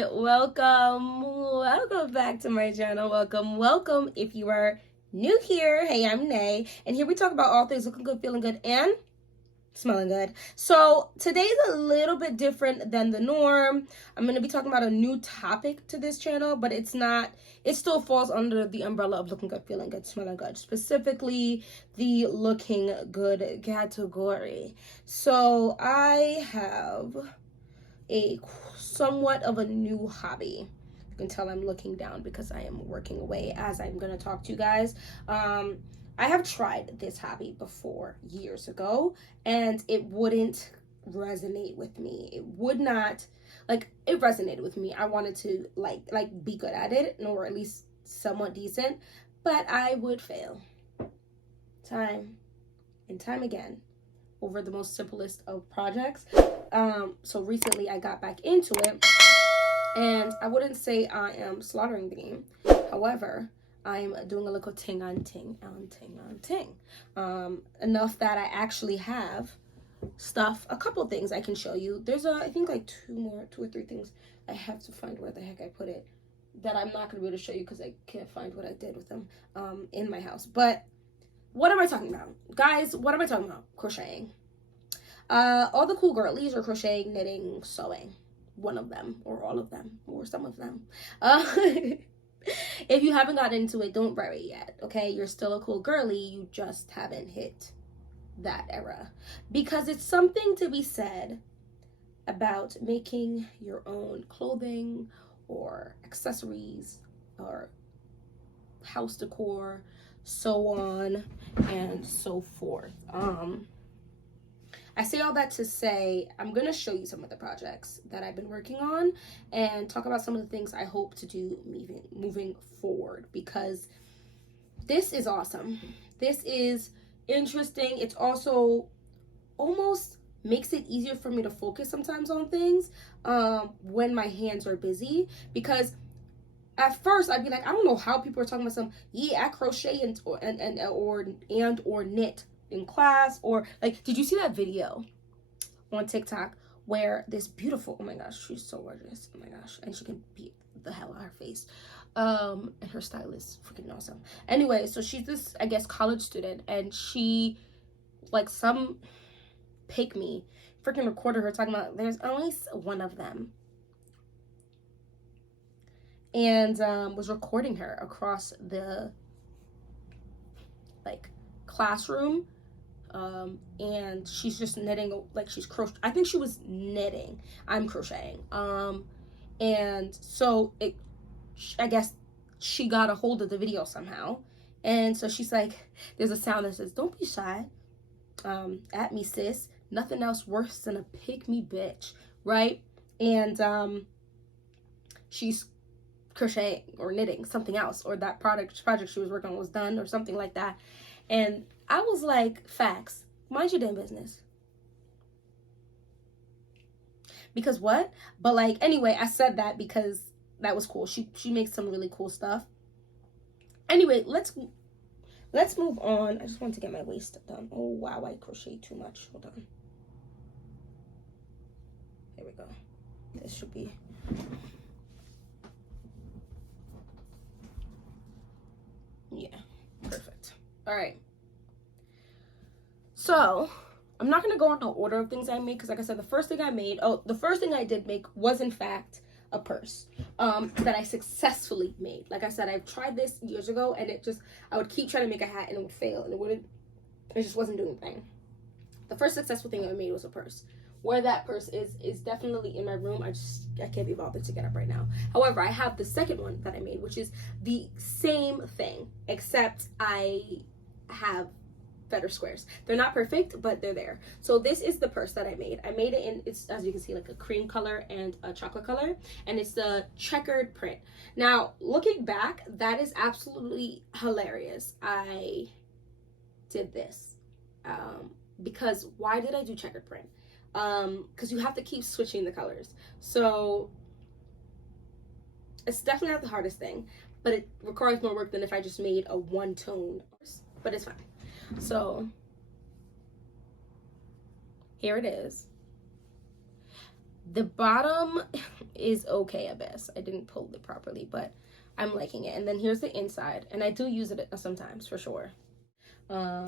everyone, welcome back to my channel. Welcome if you are new here. Hey, I'm Nay, and here we talk about all things looking good, feeling good, and smelling good. So today's a little bit different than the norm. I'm going to be talking about a new topic to this channel, but it still falls under the umbrella of looking good, feeling good, smelling good, specifically the looking good category. So I have a somewhat of a new hobby. You can tell I'm looking down because I am working away as I'm going to talk to you guys. I have tried this hobby before years ago, and it wouldn't resonate with me. It would not, it resonated with me. I wanted to be good at it, or at least somewhat decent, but I would fail time and time again over the most simplest of projects. So recently I got back into it, and I wouldn't say I am slaughtering the game. However, I'm doing a little ting on ting. Enough that I actually have a couple things I can show you. There's I think like two or three things. I have to find where the heck I put it that I'm not going to be able to show you because I can't find what I did with them in my house. But what am I talking about? Guys, what am I talking about? Crocheting. All the cool girlies are crocheting, knitting, sewing. One of them, or all of them, or some of them. If you haven't gotten into it, don't worry yet, okay? You're still a cool girly, you just haven't hit that era. Because it's something to be said about making your own clothing, or accessories, or house decor, so on and so forth. I say all that to say I'm going to show you some of the projects that I've been working on and talk about some of the things I hope to do moving forward, because this is awesome. This is interesting. It's also almost makes it easier for me to focus sometimes on things when my hands are busy, because at first I'd be like, I don't know how people are talking about I crochet or knit in class, or did you see that video on TikTok where this beautiful, oh my gosh, she's so gorgeous, oh my gosh, and she can beat the hell out of her face, and her style is freaking awesome. Anyway, so she's this, I guess, college student, and she, some pick me freaking recorded her talking about there's only one of them, and was recording her across the classroom, and she's just knitting, she's I think she was knitting, I'm crocheting, and so I guess she got a hold of the video somehow, and so she's like, there's a sound that says, don't be shy, at me sis, nothing else worse than a pick me bitch, right? And she's crocheting or knitting something else, or that project she was working on was done or something like that. And I was like, facts, mind your damn business. Because what? But anyway, I said that because that was cool. She makes some really cool stuff. Anyway, let's move on. I just want to get my waist done. Oh wow, I crocheted too much. Hold on. There we go. This should be. Yeah, perfect. All right. So I'm not going to go in the order of things I made, because like I said, the first thing I did make was in fact a purse that I successfully made. Like I said, I've tried this years ago, and I would keep trying to make a hat and it would fail, and it just wasn't doing anything. The first successful thing I made was a purse. Where that purse is definitely in my room. I can't be bothered to get up right now. However, I have the second one that I made, which is the same thing, except I have better squares. They're not perfect, but they're there. So this is the purse that I made. I made it in, it's, as you can see, like a cream color and a chocolate color, and it's the checkered print. Now, looking back, that is absolutely hilarious. I did this because why did I do checkered print? Because you have to keep switching the colors. So it's definitely not the hardest thing, but it requires more work than if I just made a one-tone, but it's fine. So, here it is. The bottom is okay at best. I didn't pull it properly, but I'm liking it. And then here's the inside, and I do use it sometimes for sure. I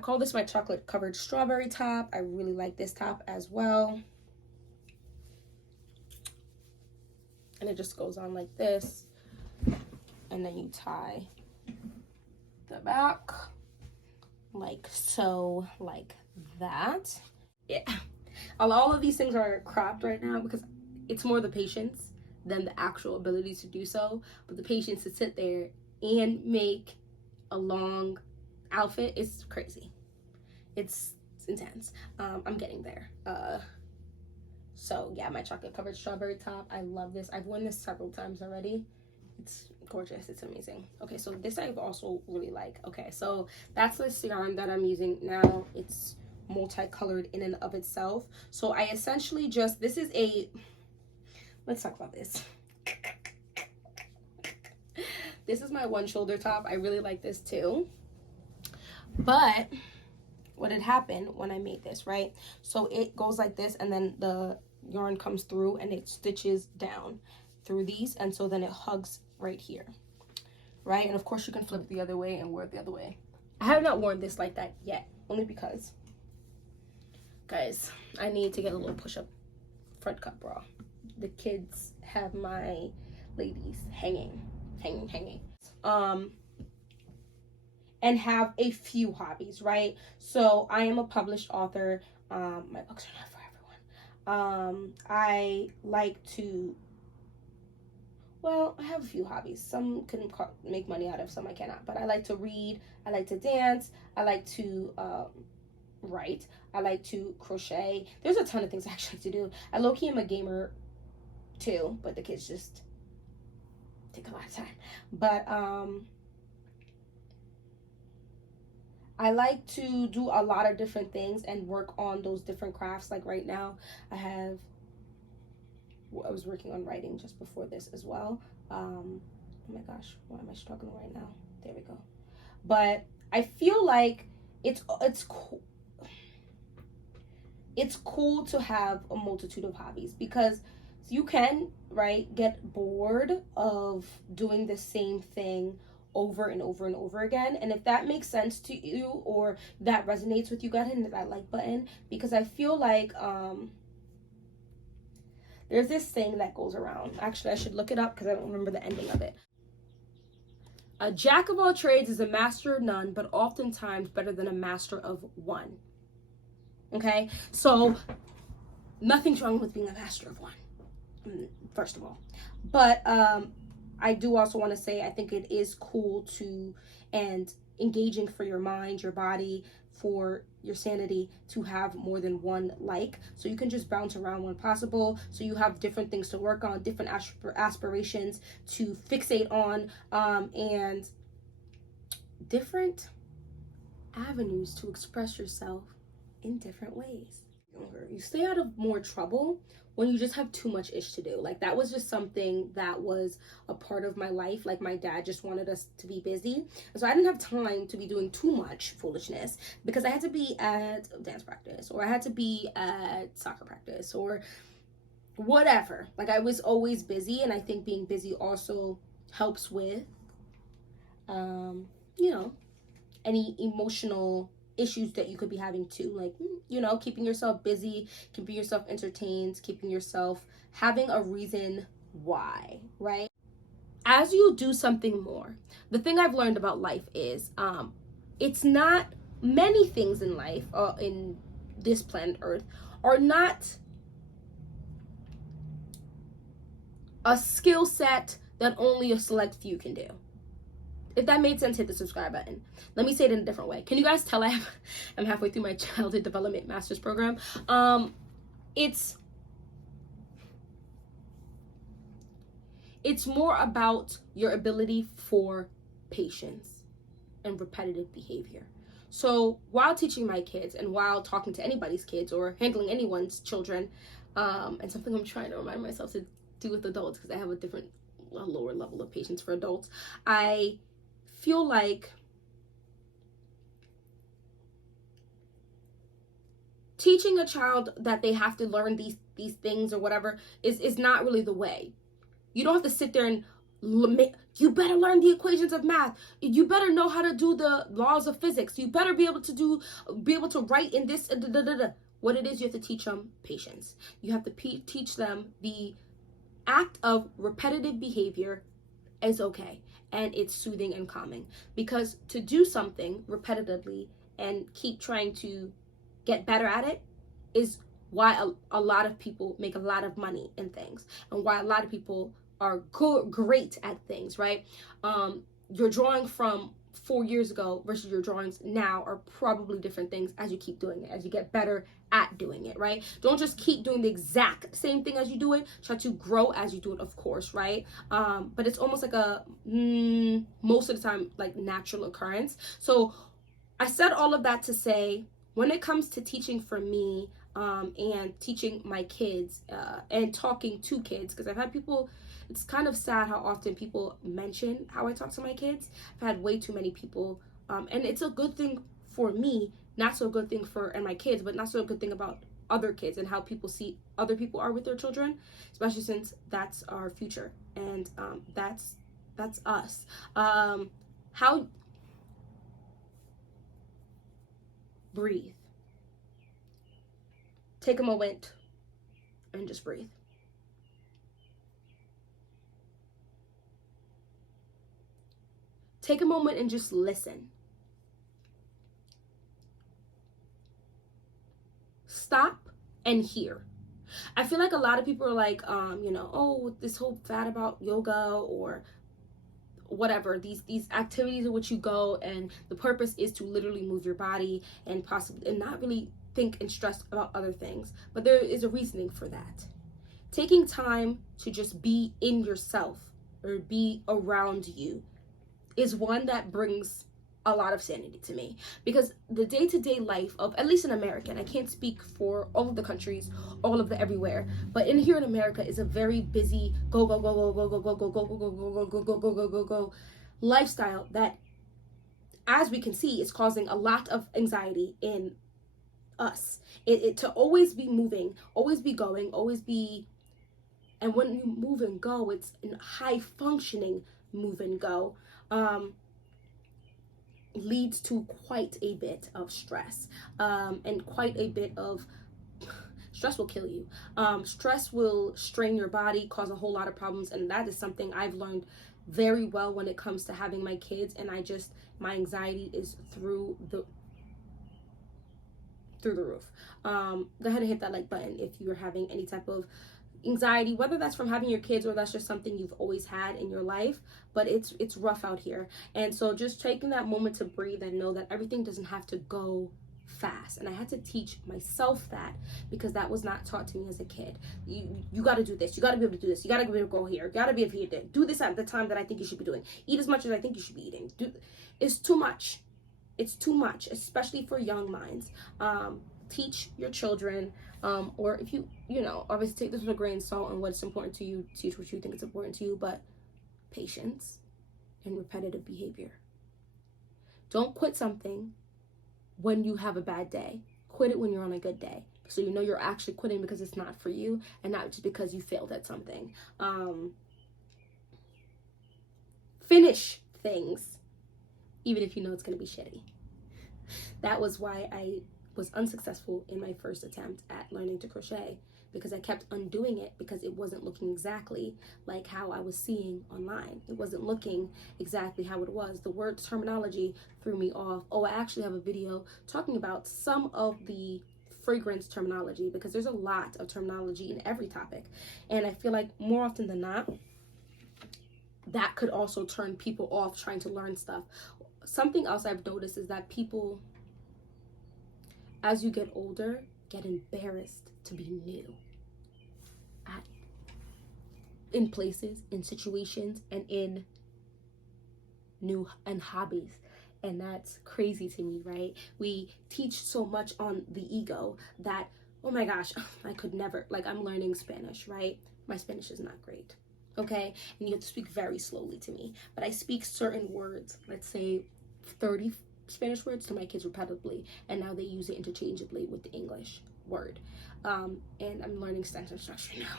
call this my chocolate covered strawberry top. I really like this top as well. And it just goes on like this, and then you tie the back like so, like that. Yeah, all of these things are cropped right now because it's more the patience than the actual ability to do so. But the patience to sit there and make a long outfit is crazy. It's intense. I'm getting there. So yeah, my chocolate covered strawberry top. I love this. I've worn this several times already. It's gorgeous. It's amazing. Okay, so this I also really like. Okay, so that's the yarn that I'm using now. It's multicolored in and of itself. So I essentially just, this is a, let's talk about this. This is my one shoulder top. I really like this too. But what had happened when I made this, right? So it goes like this, and then the yarn comes through and it stitches down through these, and so then it hugs right here, right? And of course you can flip it the other way and wear it the other way. I have not worn this like that yet, only because, guys, I need to get a little push-up front cut bra. The kids have my ladies hanging. And have a few hobbies, right? So I am a published author. My books are not for everyone. I like to, well, I have a few hobbies. Some can make money out of, some I cannot. But I like to read. I like to dance. I like to write. I like to crochet. There's a ton of things I actually like to do. I low-key am a gamer too, but the kids just take a lot of time. But I like to do a lot of different things and work on those different crafts. Like right now, I was working on writing just before this as well. Oh my gosh, why am I struggling right now? There we go. But I feel like it's cool. It's cool to have a multitude of hobbies because you can, right, get bored of doing the same thing over and over and over again. And if that makes sense to you or that resonates with you, go ahead and hit that like button, because I feel like there's this thing that goes around. Actually, I should look it up because I don't remember the ending of it. A jack of all trades is a master of none, but oftentimes better than a master of one. Okay, so nothing's wrong with being a master of one, first of all. But I do also want to say I think it is cool to, and engaging for your mind, your body, for your sanity, to have more than one like, so you can just bounce around when possible, so you have different things to work on, different aspirations to fixate on, and different avenues to express yourself in different ways. You stay out of more trouble when you just have too much ish to do. Like, that was just something that was a part of my life. Like, my dad just wanted us to be busy, and so I didn't have time to be doing too much foolishness because I had to be at dance practice, or I had to be at soccer practice, or whatever. Like, I was always busy, and I think being busy also helps with you know, any emotional issues that you could be having too, like, you know, keeping yourself busy, keeping yourself entertained, keeping yourself having a reason why, right? As you do something more, the thing I've learned about life is it's not, many things in life, in this planet Earth, are not a skill set that only a select few can do. If that made sense, hit the subscribe button. Let me say it in a different way. Can you guys tell I'm halfway through my childhood development master's program? It's more about your ability for patience and repetitive behavior. So while teaching my kids, and while talking to anybody's kids or handling anyone's children, and something I'm trying to remind myself to do with adults, because I have a lower level of patience for adults, I feel like teaching a child that they have to learn these things or whatever is not really the way. You don't have to sit there and you better learn the equations of math. You better know how to do the laws of physics. You better be able to write in this. What it is, you have to teach them patience. You have to teach them the act of repetitive behavior is okay, and it's soothing and calming. Because to do something repetitively and keep trying to get better at it is why a lot of people make a lot of money in things, and why a lot of people are great at things, right? Your drawing from 4 years ago versus your drawings now are probably different things as you keep doing it, as you get better at doing it, right? Don't just keep doing the exact same thing as you do it. Try to grow as you do it, of course, right? But it's almost like a most of the time like natural occurrence. So I said all of that to say, when it comes to teaching for me, and teaching my kids, and talking to kids, because I've had people, it's kind of sad how often people mention how I talk to my kids. I've had way too many people, and it's a good thing for me, not so good thing for and my kids, but not so good thing about other kids and how people see other people are with their children, especially since that's our future, and that's us. How breathe. Take a moment and just breathe. Take a moment and just listen. Stop and hear. I feel like a lot of people are like, oh, this whole fad about yoga or whatever, these activities in which you go and the purpose is to literally move your body and possibly and not really think and stress about other things. But there is a reasoning for that. Taking time to just be in yourself or be around you is one that brings a lot of sanity to me, because the day-to-day life of, at least in America, and I can't speak for all of the countries, all of the everywhere, but in here in America is a very busy go go go go go go go go go go go go go go go go go go lifestyle that, as we can see, is causing a lot of anxiety in us. It to always be moving, always be going, always be, and when you move and go, it's a high functioning move and go. Leads to quite a bit of stress, and quite a bit of stress will kill you. Stress will strain your body, cause a whole lot of problems, and that is something I've learned very well when it comes to having my kids. And my anxiety is through the roof. Go ahead and hit that like button if you're having any type of anxiety, whether that's from having your kids or that's just something you've always had in your life. But it's rough out here, and so just taking that moment to breathe and know that everything doesn't have to go fast. And I had to teach myself that, because that was not taught to me as a kid. You got to do this, you got to be able to do this, you got to be able to go here, you got to be able to do this at the time that I think you should be doing, eat as much as I think you should be eating. It's too much. It's too much, especially for young minds. Teach your children, or if you obviously take this with a grain of salt and what's important to you, teach what you think is important to you, but patience and repetitive behavior. Don't quit something when you have a bad day. Quit it when you're on a good day, so you know you're actually quitting because it's not for you and not just because you failed at something. Finish things even if you know it's going to be shitty. That was why I was unsuccessful in my first attempt at learning to crochet, because I kept undoing it because it wasn't looking exactly like how I was seeing online. It wasn't looking exactly how it was. The word terminology threw me off. Oh, I actually have a video talking about some of the fragrance terminology, because there's a lot of terminology in every topic. And I feel like more often than not, that could also turn people off trying to learn stuff. Something else I've noticed is that people, as you get older, get embarrassed to be new in places, in situations, and in new and hobbies. And that's crazy to me, right? We teach so much on the ego that, oh my gosh, I could never, like, I'm learning Spanish, right? My Spanish is not great, okay? And you have to speak very slowly to me. But I speak certain words, let's say 30 Spanish words, to my kids repetitively, and now they use it interchangeably with the English. word. And I'm learning sentence structure now.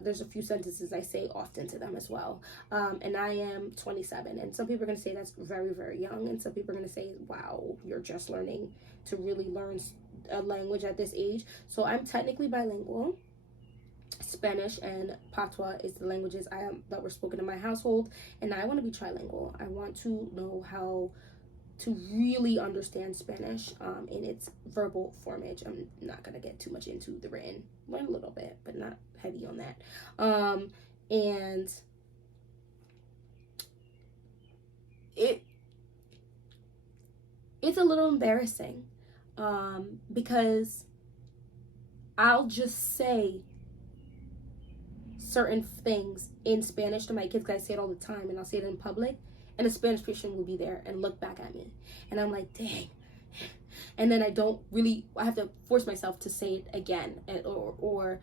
There's a few sentences I say often to them as well. And I am 27, and some people are going to say that's very, very young, and some people are going to say, wow, you're just learning to really learn a language at this age. So I'm technically bilingual. Spanish and Patois is the languages that were spoken in my household, and I want to be trilingual. I want to know how to really understand Spanish in its verbal formage. I'm not going to get too much into the written. Learn a little bit, but not heavy on that. And it's a little embarrassing because I'll just say certain things in Spanish to my kids, because I say it all the time, and I'll say it in public, and a Spanish person will be there and look back at me, and I'm like, dang. And then I have to force myself to say it again, or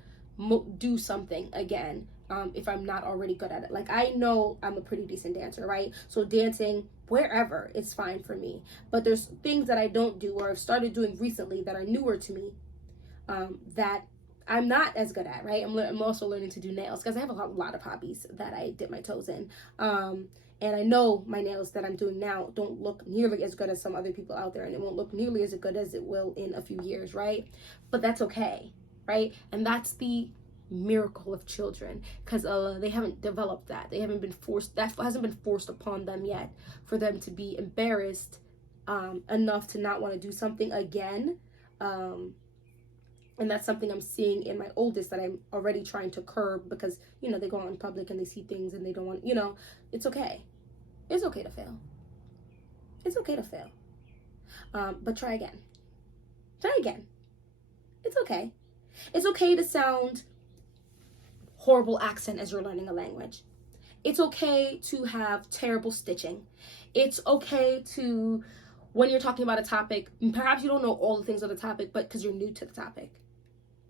do something again if I'm not already good at it. Like, I know I'm a pretty decent dancer, right? So dancing wherever is fine for me, but there's things that I don't do or I've started doing recently that are newer to me that I'm not as good at, right? I'm also learning to do nails, because I have a lot of hobbies that I dip my toes in. And I know my nails that I'm doing now don't look nearly as good as some other people out there, and it won't look nearly as good as it will in a few years, right? But that's okay, right? And that's the miracle of children, because they haven't developed that. They haven't been forced, that hasn't been forced upon them yet, for them to be embarrassed enough to not want to do something again. And that's something I'm seeing in my oldest that I'm already trying to curb, because, you know, they go out in public and they see things and they don't want, you know, it's okay. It's okay to fail. It's okay to fail. But try again. Try again. It's okay. It's okay to sound horrible accent as you're learning a language. It's okay to have terrible stitching. It's okay to, when you're talking about a topic, perhaps you don't know all the things on the topic, but because you're new to the topic.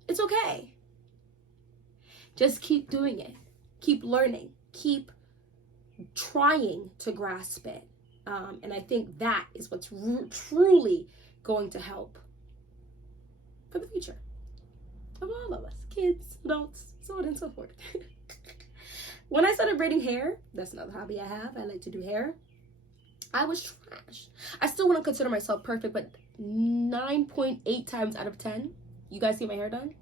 It's okay. Just keep doing it. Keep learning. Keep trying to grasp it. And I think that is what's truly going to help for the future of all of us, kids, adults, so on and so forth. When I started braiding hair, that's another hobby I have. I like to do hair. I was trash. I still wouldn't consider myself perfect, but 9.8 times out of 10, you guys see my hair done?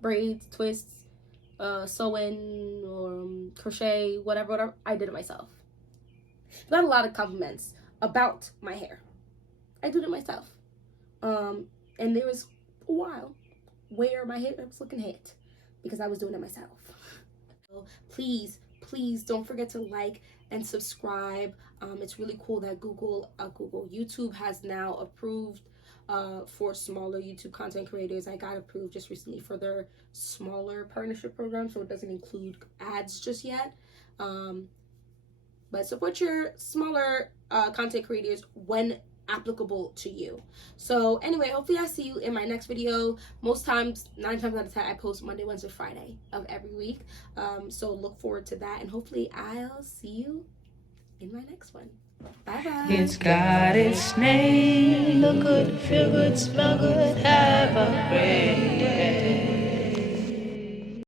Braids, twists, sewing, or crochet, whatever, I did it myself. Got a lot of compliments about my hair. I did it myself. And there was a while where my hair was looking hit because I was doing it myself. So please don't forget to like and subscribe. It's really cool that YouTube has now approved for smaller YouTube content creators. I got approved just recently for their smaller partnership program, so it doesn't include ads just yet. But support your smaller content creators when applicable to you. So anyway, hopefully I see you in my next video. Most times, 9 times out of 10, I post Monday, Wednesday, Friday of every week. So look forward to that, and hopefully I'll see you in my next one. Bye bye. It's got its name. Look good, feel good, smell good, have a great day.